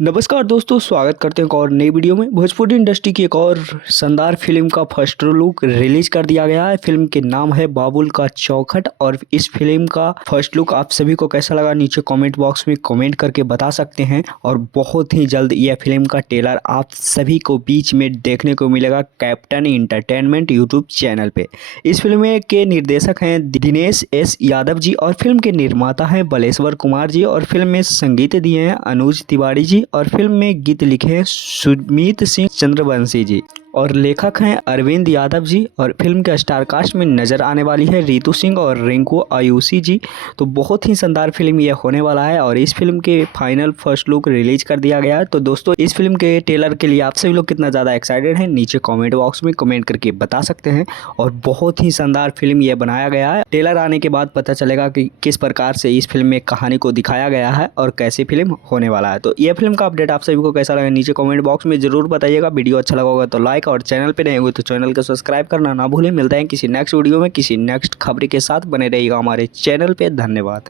नमस्कार दोस्तों, स्वागत करते हैं एक और नई वीडियो में। भोजपुरी इंडस्ट्री की एक और शानदार फिल्म का फर्स्ट लुक रिलीज कर दिया गया है। फिल्म के नाम है बाबुल का चौखट और इस फिल्म का फर्स्ट लुक आप सभी को कैसा लगा नीचे कमेंट बॉक्स में कमेंट करके बता सकते हैं। और बहुत ही जल्द यह फिल्म का ट्रेलर आप सभी को बीच में देखने को मिलेगा कैप्टन इंटरटेनमेंट यूट्यूब चैनल पे। इस फिल्म के निर्देशक हैं दिनेश एस यादव जी और फिल्म के निर्माता हैं बलेश्वर कुमार जी और फिल्म में संगीत दिए हैं अनुज तिवारी जी और फिल्म में गीत लिखे हैं सुमित सिंह चंद्रवंशी जी और लेखक हैं अरविंद यादव जी। और फिल्म के स्टार कास्ट में नजर आने वाली है रितु सिंह और रिंकू आयुषी जी। तो बहुत ही शानदार फिल्म यह होने वाला है और इस फिल्म के फाइनल फर्स्ट लुक रिलीज कर दिया गया है। तो दोस्तों इस फिल्म के ट्रेलर के लिए आप सभी लोग कितना ज़्यादा एक्साइटेड हैं नीचे कमेंट बॉक्स में कमेंट करके बता सकते हैं। और बहुत ही शानदार फिल्म यह बनाया गया है। ट्रेलर आने के बाद पता चलेगा कि किस प्रकार से इस फिल्म में कहानी को दिखाया गया है और कैसी फिल्म होने वाला है। तो यह फिल्म का अपडेट आप सभी को कैसा लगा नीचे कमेंट बॉक्स में जरूर बताइएगा। वीडियो अच्छा लगा होगा तो लाइक और चैनल पे नए हुए तो चैनल को सब्सक्राइब करना ना भूलें। मिलते हैं किसी नेक्स्ट वीडियो में किसी नेक्स्ट खबर के साथ। बने रहिएगा हमारे चैनल पे। धन्यवाद।